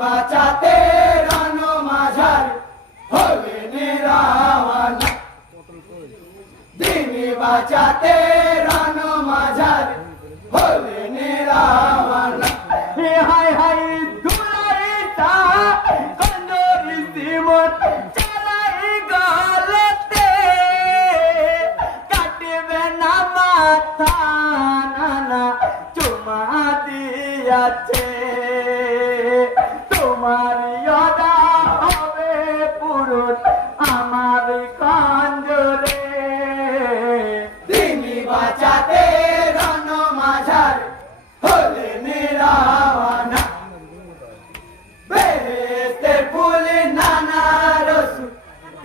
বাঁচাতে রণ মাঝার নিরাওয়ানা। তিনি বাঁচাতে রণ মাঝার হলে নিরাওয়ানা। হে হাই হাই দুলাই তা কন্দরি সিমন চালাই গলতে। কাটবে না মাথা তোমার ইয়দা হবে পুরুষ আমার কাঞ্জরে। তিনি বাঁচাতে রণ মাঝার হলে নিরাওয়ানা বেহেস্তের ফুল নানা রসু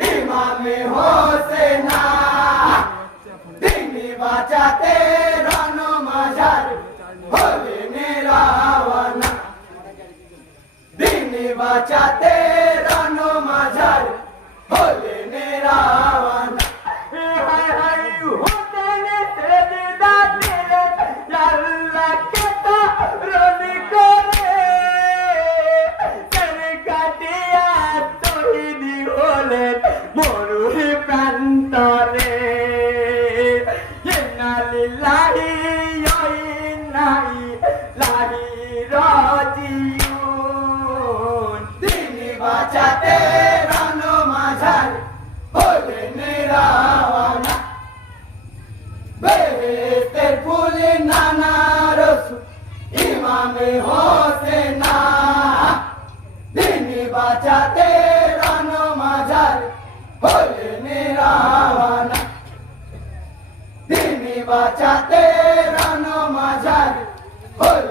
ইমামে হোসেনা বাঁচাতে রণ মাঝার হলে নিরাওয়ানা হাই হাই হোটেলে সেজদা দিলে আল্লাহকে তারনি করে। কাটিয়া বাঁচাতে রণ মাঝার হলে নিরাওয়ানা। বেহেস্তের ফুলে নানা রসু, ইমামে হোসেনা। তিনি বাঁচাতে রণ মাঝার হলে নিরাওয়ানা। তিনি বাঁচাতে রণ মাঝার হলে নিরাওয়ানা